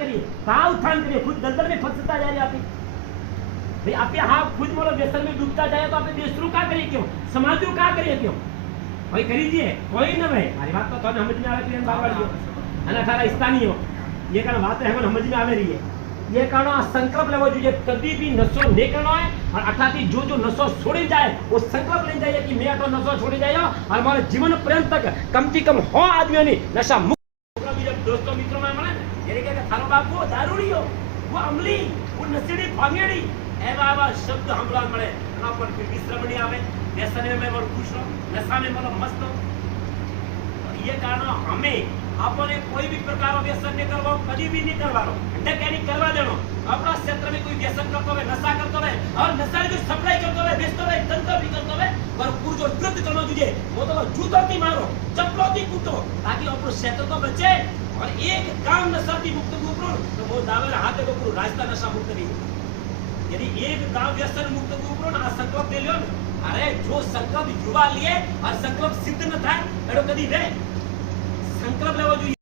करिए, कहाँ उत्थान करिए, खुद दलदल में फंसता जा रही आपकी भाई आप हाँ खुद बोलो व्यसन में डूबता जाए तो आप देशरू क्या करिए क्यों समाजरू क्या करिए क्यों भाई करीजिए कोई न भाई मारी बात तो समझ में आवे तो बार बार અને ખારા સ્થાનીઓ ये कारण बात है समझ में आवे रही है ये कारण संकल्प लेवो જોઈએ कभी भी नशो नहीं करना है और अठाથી जो नशो छोड़ी जाए वो संकल्प ले जाइए कि मैं तो नशो छोड़ी जाए और मारे जीवन पर्यंत तक कम से कम 100 आदमियों नशा मुक्त दोस्तों मित्रों में મળે ને કે થારો બાપુ દારૂડીઓ वो अमली वो नशेड़ी फांगेड़ी एवा एवा शब्द हमला મળે એના પર વિશ્રામ नहीं आवे व्यसन में मैं बहुत खुश हूं नशा में मैं मस्त हूं ये कारण हमें आपने कोई भी प्रकार का व्यसन नहीं करवा कभी भी नहीं करवानो नहीं करवा देनो अपना क्षेत्र में कोई व्यसन करतो है नशा करतो है और नशा जो सप्लाई करतो है बेचतो है धंधो भी करतो है भरपूर जो विरुद्ध करना चाहिए वो तो जूतों की मारो चप्पलों की कूटो ताकि अपनो क्षेत्र तो बचे और एक गांव नशा की मुक्त उपरो तो वो दावे हाथे को पूरा रास्ता नशा मुक्त नहीं यदि एक गांव व्यसन मुक्त उपरो ना संकल्प ले लो अरे जो संकल्प युवा लिए और संकल्प सिद्ध न था एडो कदी रे संकल्प लेવો જોઈએ